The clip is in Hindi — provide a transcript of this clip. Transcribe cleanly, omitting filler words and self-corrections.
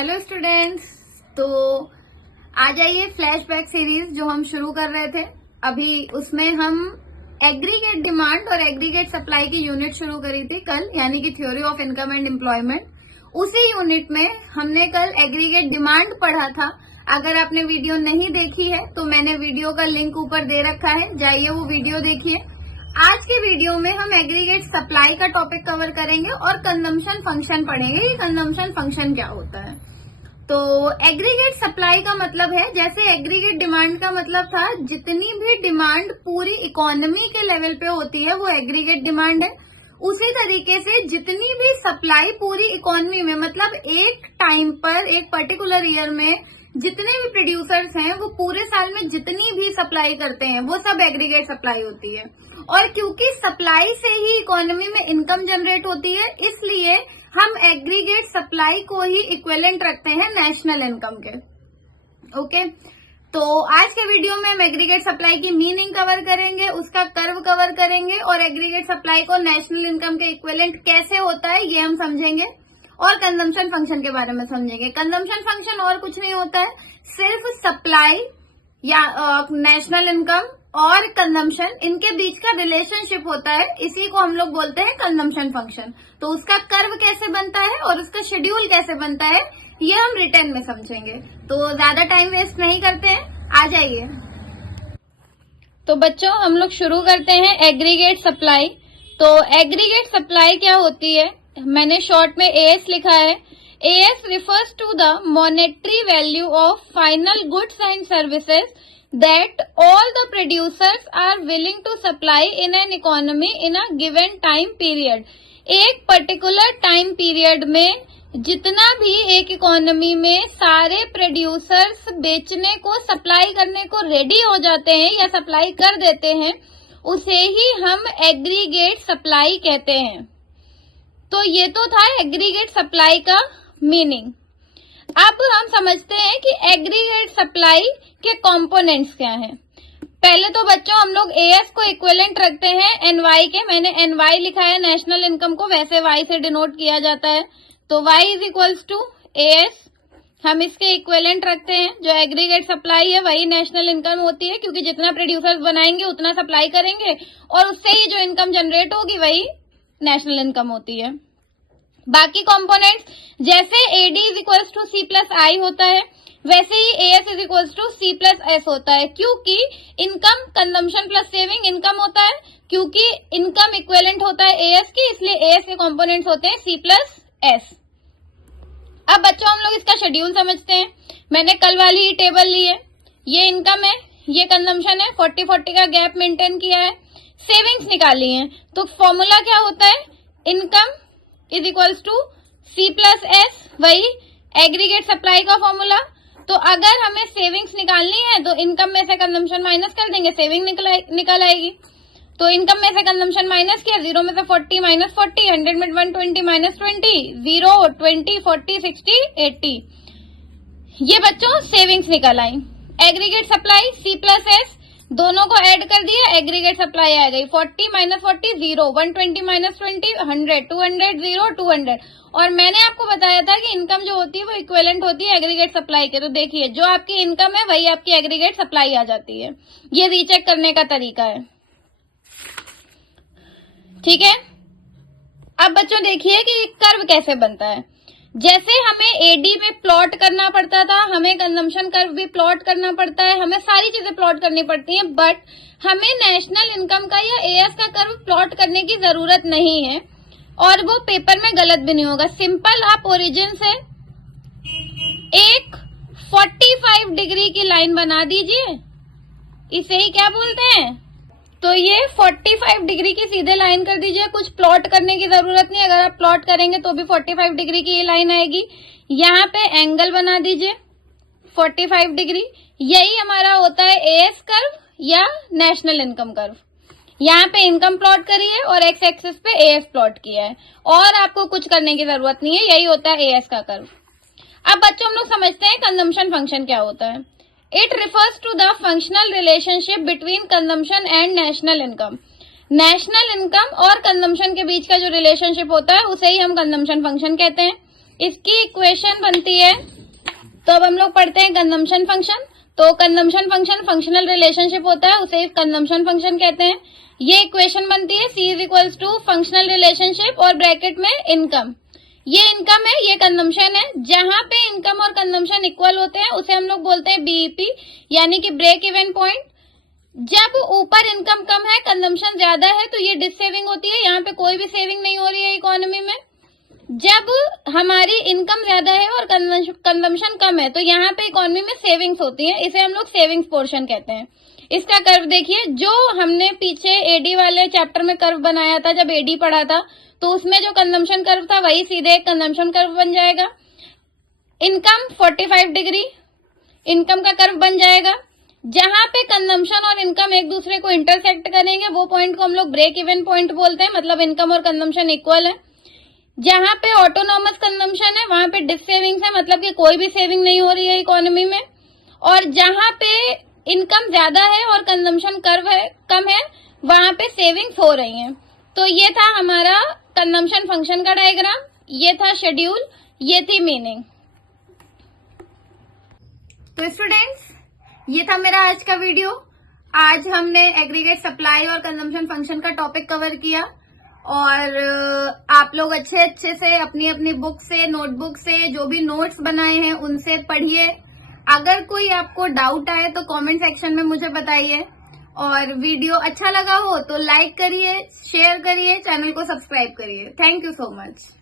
Hello students. तो आ जाइए फ्लैशबैक सीरीज जो हम शुरू कर रहे थे अभी, उसमें हम एग्रीगेट डिमांड और एग्रीगेट सप्लाई की यूनिट शुरू करी थी कल, यानी कि theory of income and employment. उसी यूनिट में हमने कल एग्रीगेट डिमांड पढ़ा था। अगर आपने वीडियो नहीं देखी है तो मैंने वीडियो का लिंक ऊपर दे रखा है, जाइए वो वीडियो देखिए। आज के वीडियो में हम एग्रीगेट सप्लाई का टॉपिक कवर करेंगे और कंजम्पशन फंक्शन पढ़ेंगे कि कंजम्पशन फंक्शन क्या होता है। तो एग्रीगेट सप्लाई का मतलब है, जैसे एग्रीगेट डिमांड का मतलब था जितनी भी डिमांड पूरी इकोनॉमी के लेवल पे होती है वो एग्रीगेट डिमांड है। उसी तरीके से जितनी भी सप्लाई पूरी इकोनॉमी में, मतलब एक टाइम पर एक पर्टिकुलर ईयर में जितने भी प्रोड्यूसर्स हैं वो पूरे साल में जितनी भी सप्लाई करते हैं वो सब एग्रीगेट सप्लाई होती है। और क्योंकि सप्लाई से ही इकोनॉमी में इनकम जनरेट होती है, इसलिए हम एग्रीगेट सप्लाई को ही इक्विवेलेंट रखते हैं नेशनल इनकम के। ओके, तो आज के वीडियो में हम एग्रीगेट सप्लाई की मीनिंग कवर करेंगे, उसका कर्व कवर करेंगे और एग्रीगेट सप्लाई को नेशनल इनकम के इक्विवेलेंट कैसे होता है ये हम समझेंगे और कंजम्पशन फंक्शन के बारे में समझेंगे। कंजम्पशन फंक्शन और कुछ नहीं होता है, सिर्फ सप्लाई या नेशनल इनकम और कंजम्पशन, इनके बीच का रिलेशनशिप होता है, इसी को हम लोग बोलते हैं कंजम्पशन फंक्शन। तो उसका कर्व कैसे बनता है और उसका शेड्यूल कैसे बनता है ये हम रिटर्न में समझेंगे। तो ज्यादा टाइम वेस्ट नहीं करते हैं, आ जाइए। तो बच्चों हम लोग शुरू करते हैं एग्रीगेट सप्लाई। तो एग्रीगेट सप्लाई क्या होती है, मैंने शॉर्ट में एएस लिखा है। AS refers to the monetary value of final goods and services that all the producers are willing to supply in an economy in a given time period। एक पर्टिकुलर टाइम पीरियड में जितना भी एक इकोनॉमी में सारे प्रोड्यूसर्स बेचने को, सप्लाई करने को रेडी हो जाते हैं या सप्लाई कर देते हैं, उसे ही हम एग्रीगेट सप्लाई कहते हैं। तो ये तो था एग्रीगेट सप्लाई का मीनिंग। अब हम समझते हैं कि एग्रीगेट सप्लाई के कंपोनेंट्स क्या हैं। पहले तो बच्चों हम लोग एएस को इक्विवेलेंट रखते हैं एनवाई के। मैंने एनवाई लिखा है नेशनल इनकम को, वैसे वाई से डिनोट किया जाता है। तो Y is equals to AS, हम इसके इक्विवेलेंट रखते हैं। जो एग्रीगेट सप्लाई है वही नेशनल इनकम होती है, क्योंकि जितना प्रोड्यूसर्स बनाएंगे उतना सप्लाई करेंगे और उससे ही जो इनकम जनरेट होगी वही नेशनल इनकम होती है। बाकी कंपोनेंट्स जैसे AD is equals to C plus I होता है, वैसे ही AS is equals to C plus S होता है। क्योंकि income consumption plus saving income होता है, क्योंकि इनकम इक्विवेलेंट होता है एएस की, इसलिए एएस के कंपोनेंट्स होते हैं सी प्लस एस। अब बच्चों हम लोग इसका शेड्यूल समझते हैं। मैंने कल वाली ही टेबल ली है, ये इनकम है, ये कंजम्पशन है, 40-40 का गैप मेंटेन किया है, सेविंग्स निकाली है। तो फॉर्मूला क्या होता है, income is equals to C plus S, वही एग्रीगेट सप्लाई का फॉर्मूला। तो अगर हमें सेविंग्स निकालनी है तो इनकम में से कंजम्पशन माइनस कर देंगे, सेविंग निकल आएगी। तो इनकम में से कंजम्पशन माइनस किया, 0 में से 40 माइनस 40, 100 में 120 माइनस 20, 0, 20, 40, 60, 80, ये बच्चों सेविंग्स निकल आई। Aggregate supply C plus S, दोनों को ऐड कर दिया, एग्रीगेट सप्लाई आ गई। 40 माइनस 40 0, 120 माइनस 20 100, 200 0, 200। और मैंने आपको बताया था कि इनकम जो होती है वो इक्विवेलेंट होती है एग्रीगेट सप्लाई के। तो देखिए जो आपकी इनकम है वही आपकी एग्रीगेट सप्लाई आ जाती है। ये रीचेक करने का तरीका है, ठीक है। अब बच्चों देखिए कि कर्व कैसे बनता है। जैसे हमें एडी में प्लॉट करना पड़ता था, हमें कंजम्पशन कर्व भी प्लॉट करना पड़ता है, हमें सारी चीजें प्लॉट करनी पड़ती हैं, बट हमें नेशनल इनकम का या एएस का कर्व प्लॉट करने की जरूरत नहीं है और वो पेपर में गलत भी नहीं होगा। सिंपल आप ओरिजिन से एक 45 डिग्री की लाइन बना दीजिए, इसे ही क्या बोलते हैं, तो ये 45 डिग्री की सीधे लाइन कर दीजिए, कुछ प्लॉट करने की जरूरत नहीं। अगर आप प्लॉट करेंगे तो भी 45 डिग्री की ये लाइन आएगी। यहाँ पे एंगल बना दीजिए 45 डिग्री, यही हमारा होता है एएस कर्व या नेशनल इनकम कर्व। यहाँ पे इनकम प्लॉट करी है और एक्स एक्सिस पे एएस प्लॉट किया है और आपको कुछ करने की जरूरत नहीं है, यही होता है एएस का कर्व। अब बच्चों हम लोग समझते हैं कंजम्पशन फंक्शन क्या होता है। It refers to the functional relationship between consumption and national income। National income और कंजम्पशन के बीच का जो रिलेशनशिप होता है उसे ही हम कंजम्पशन फंक्शन कहते हैं। इसकी इक्वेशन बनती है तो अब हम लोग पढ़ते हैं कंजम्पशन फंक्शन। तो कंजम्पशन फंक्शन फंक्शनल रिलेशनशिप होता है, उसे कंजम्पशन फंक्शन कहते हैं। ये इक्वेशन बनती है C is equals to functional relationship और ब्रैकेट में इनकम। ये इनकम है, ये कंजम्पशन है। जहां पे इनकम और कंजम्पशन इक्वल होते हैं उसे हम लोग बोलते हैं BEP, यानी कि ब्रेक इवन पॉइंट। जब ऊपर इनकम कम है, कंजम्पशन ज्यादा है, तो ये डिससेविंग होती है, यहाँ पे कोई भी सेविंग नहीं हो रही है इकोनॉमी में। जब हमारी इनकम ज्यादा है और कंजम्पशन कम है, तो यहाँ पे इकोनॉमी में सेविंग्स होती है, इसे हम लोग सेविंग्स पोर्शन कहते हैं। इसका कर्व देखिए, जो हमने पीछे एडी वाले चैप्टर में कर्व बनाया था, जब एडी पढ़ा था, तो उसमें जो कंजम्पशन कर्व था वही सीधे एक कंजम्पशन कर्व बन जाएगा। इनकम 45 डिग्री इनकम का कर्व बन जाएगा। जहां पे कंजम्पशन और इनकम एक दूसरे को इंटरसेक्ट करेंगे, वो पॉइंट को हम लोग ब्रेक इवन पॉइंट बोलते हैं, मतलब इनकम और कंजम्पशन इक्वल है। जहां पे ऑटोनॉमस कंजम्पशन है, वहां पे डिससेविंग्स है, मतलब कि कोई भी सेविंग नहीं हो रही है इकोनॉमी में। और जहां पे इनकम ज्यादा है और कंजम्पशन कर्व है कम है, वहां पे सेविंग्स हो रही हैं। तो ये था हमारा कंजम्पशन फंक्शन का डायग्राम, ये था शेड्यूल, ये थी मीनिंग। तो स्टूडेंट्स, ये था मेरा आज का वीडियो। आज हमने एग्रीगेट सप्लाई और कंजम्पशन फंक्शन का टॉपिक कवर किया, और आप लोग अच्छे से अपनी अपनी बुक से, नोटबुक से जो भी नोट्स बनाए हैं उनसे पढ़िए। अगर कोई आपको डाउट आए तो कमेंट सेक्शन में मुझे बताइए, और वीडियो अच्छा लगा हो तो लाइक करिए, शेयर करिए, चैनल को सब्सक्राइब करिए। Thank you so much.